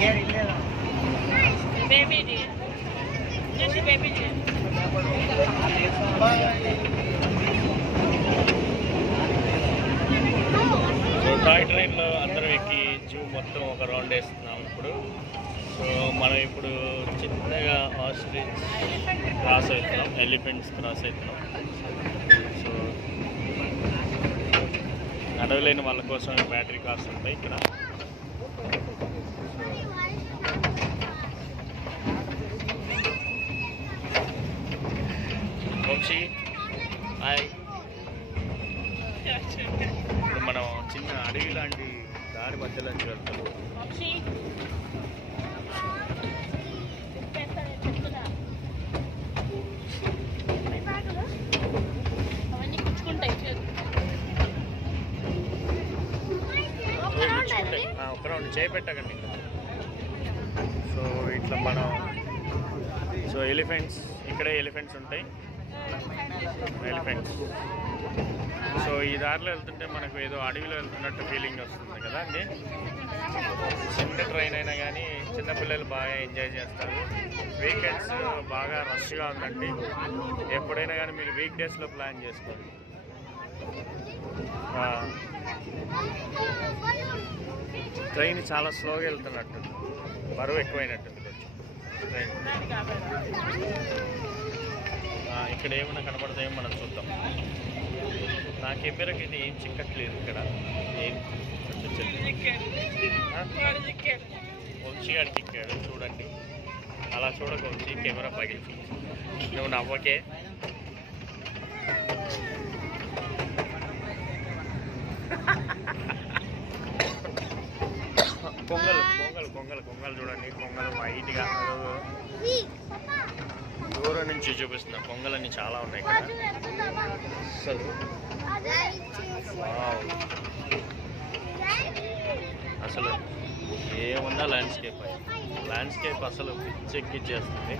So toy ట్రైన్లో అందరం ఎక్కి జూ మొత్తం ఒక రౌండ్ వేస్తున్నాం ఇప్పుడు. సో మనం ఇప్పుడు చిన్నగా ఆస్ట్రిచ్ క్రాస్ అవుతున్నాం, ఎలిఫెంట్స్ క్రాస్ అవుతున్నాం. సో నడవలేని వాళ్ళ కోసం బ్యాటరీ కార్స్ ఉంటాయి ఇక్కడ. వంశీ హాయ్. ఇప్పుడు మనం చిన్న అడవి లాంటి దారి మధ్యలో నుంచి వెళ్తాం. ఒక్క రౌండ్ చేపెట్టకండి. సో ఇట్లా మనం ఎలిఫెంట్స్ ఇక్కడే ఎలిఫెంట్స్ ఉంటాయి. ఎలిఫెంట్స్ సో ఈ దారిలో వెళ్తుంటే మనకు ఏదో అడవిలో వెళ్తున్నట్టు ఫీలింగ్ వస్తుంది కదా అండి. చిన్న ట్రైన్ అయినా కానీ చిన్నపిల్లలు బాగా ఎంజాయ్ చేస్తారు. వీకెండ్స్ బాగా రష్గా ఉందండి. ఎప్పుడైనా కానీ మీరు వీక్ డేస్లో ప్లాన్ చేసుకోండి. ట్రైన్ చాలా స్లోగా వెళ్తున్నట్టు, బరువు ఎక్కువైనట్టుంది ట్రైన్. ఇక్కడ ఏమైనా కనబడతాయో మనం చూద్దాం. నా కెమెరాకి ఇది ఏం చిక్కట్లేదు ఇక్కడ. ఏం వంశీగాడికి చిక్కాడు చూడండి. అలా చూడక వచ్చి కెమెరా పగిలి నువ్వు నవ్వకే. కొంగలు చూడండి. కొంగలు వైట్గా దూరం నుంచి చూపిస్తున్నా. కొంగలన్నీ చాలా ఉన్నాయి ఇక్కడ అసలు. అసలు ఏముందా ల్యాండ్స్కేప్ అసలు పిచ్చెక్కిచ్చేస్తుంది.